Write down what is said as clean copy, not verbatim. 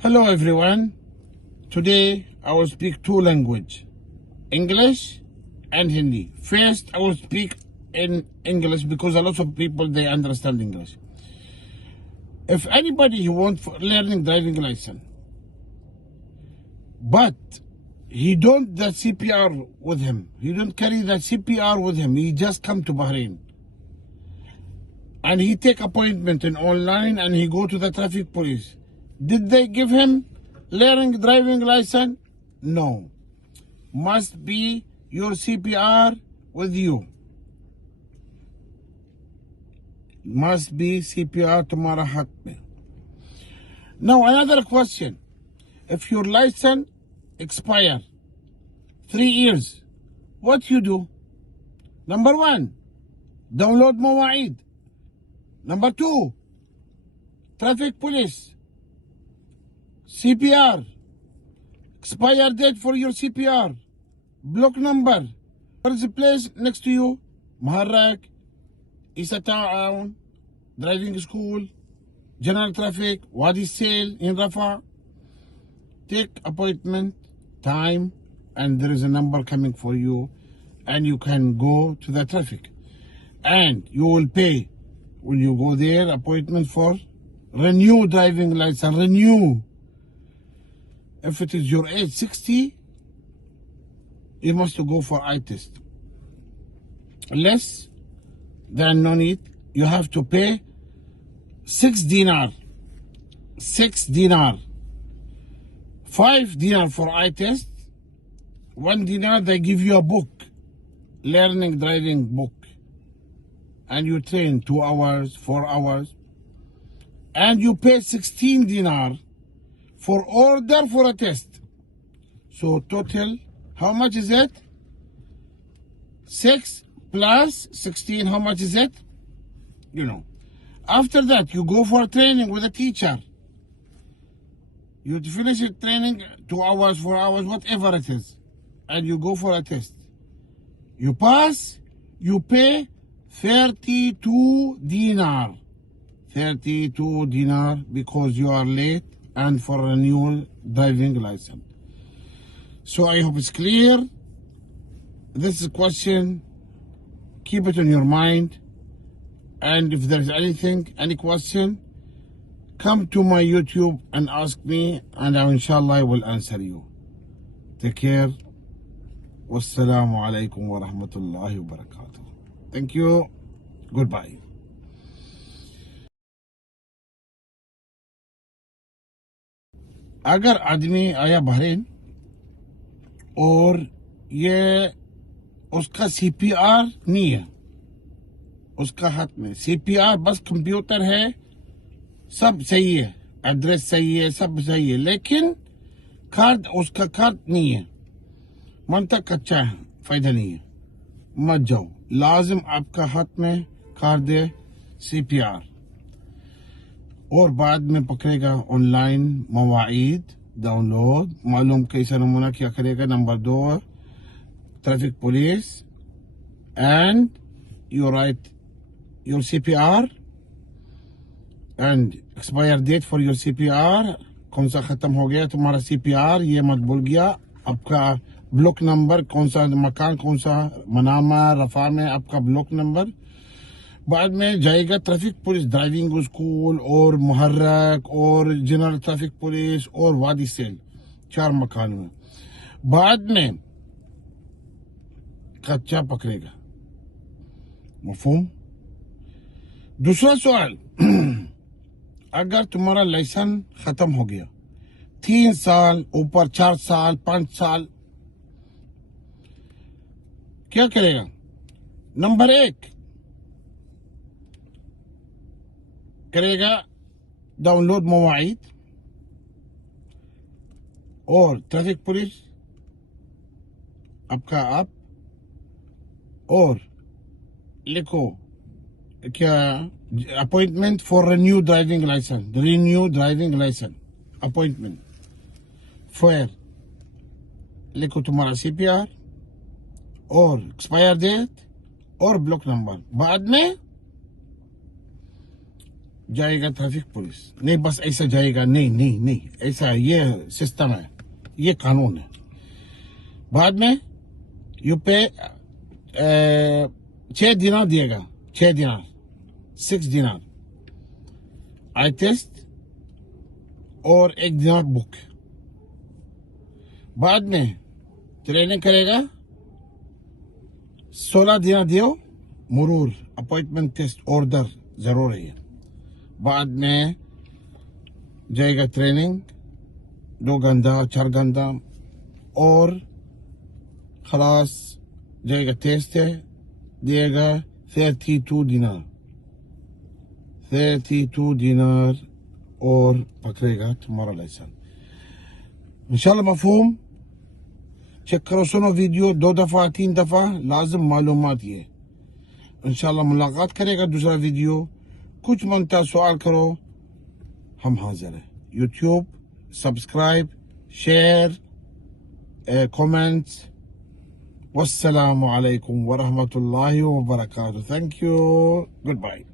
Hello everyone. Today I will speak two languages, English and Hindi. First I will speak in English because a lot of people they understand English. If anybody who wants learning driving license, but he don't the CPR with him, he don't carry the CPR with him, he just come to Bahrain. And he take appointment in online and he go to the traffic police. Did they give him learning driving license? No. Must be your CPR with you. Must be CPR tomorrow hat mein. Now another question. If your license expire 3 years, what you do? Number one, download مواعيد. Number two, traffic police. CPR, expire date for your CPR, block number, what is the place next to you? Muharrak, Isa Town, driving school, general traffic, Wadi Sale in Rafah. Take appointment, time, and there is a number coming for you, and you can go to the traffic. And you will pay when you go there, appointment for renew driving license, renew. If it is your age 60, you must go for eye test. Less than no need, you have to pay 6 dinar. 6 dinar. 5 dinar for eye test. 1 dinar they give you a book, learning driving book. And you train 2 hours, 4 hours. And you pay 16 dinar for order for a test. So total, how much is it? 6 plus 16, how much is it? You know. After that, you go for training with a teacher. You finish your training, 2 hours, 4 hours, whatever it is. And you go for a test. You pass, you pay 32 dinar. 32 dinar because you are late and for a new driving license. So I hope it's clear. This is a question. Keep it in your mind. And if there's anything, any question, come to my YouTube and ask me, and inshallah I will answer you. Take care. Wassalamu alaikum wa rahmatullahi wa barakatuh. Thank you. Goodbye. अगर आदमी आया बहरीन और ये उसका सीपीआर नहीं है, उसका हाथ में सीपीआर बस कंप्यूटर है, सब सही है, एड्रेस सही है, सब सही है, लेकिन कार्ड उसका कार्ड नहीं है, मन तक कच्चा है, फायदा नहीं है, मत जाओ, लाजिम आपका हाथ में कार्ड दे सीपीआर. और बाद में पकड़ेगा ऑनलाइन मवाईद डाउनलोड, मालूम कैसा नमूना क्या करेगा. Number 2, traffic police and you write your CPR and expire date for your CPR. कौन सा खत्म हो गया तुम्हारा सीपीआर, ये मत भूल गया. आपका ब्लॉक नंबर, कौन सा मकान, कौन सा मनामा रफा में आपका ब्लॉक नंबर. बाद में जाएगा ट्रैफिक पुलिस, ड्राइविंग स्कूल और मुहर्रक और जनरल ट्रैफिक पुलिस और वादी सेल, 4 मकान में. बाद में कच्चा पकड़ेगा. मफहूम. दूसरा सवाल, अगर तुम्हारा लाइसेंस खत्म हो गया, 3 साल ऊपर, 4 साल, 5 साल, क्या करेगा? नंबर 1 करेगा डाउनलोड मवाईद और ट्रैफिक पुलिस आपका आप, और लिखो क्या appointment for renew driving licence, renew driving licence appointment. फिर लिखो तुम्हारा सीपीआर और एक्सपायर डेट और ब्लॉक नंबर. बाद में जाएगा ट्रैफिक पुलिस। नहीं बस ऐसा जाएगा, नहीं नहीं नहीं, ऐसा ये सिस्टम है, ये कानून है। बाद में यू पे 6 दिनार दिएगा, 6 दिनार, 6 दिनार आई टेस्ट और 1 दिनार बुक। बाद में ट्रेनिंग करेगा, 16 दिनार दियो, मरूर अपॉइंटमेंट टेस्ट ऑर्डर जरूरी है। बाद में जाएगा ट्रेनिंग 2 घंटा 4 घंटा और खलास जाएगा, टेस्ट है, दिएगा 32 दिनार, 32 दिनार और पकड़ेगा तुम्हारा लाइसेंस। इंशाल्लाह मफहूम। चेक करो, सुनो वीडियो 2 दफा 3 दफा, लाजिम मालूमात ये। इंशाल्लाह मुलाकात करेगा दूसरा वीडियो। कुछ मनता सवाल करो, हम हाजिर हैं। YouTube subscribe, share, comments. वस्सलामु अलैकुम वरहमतुल्लाहि वबरकातुहू। Thank you, good bye.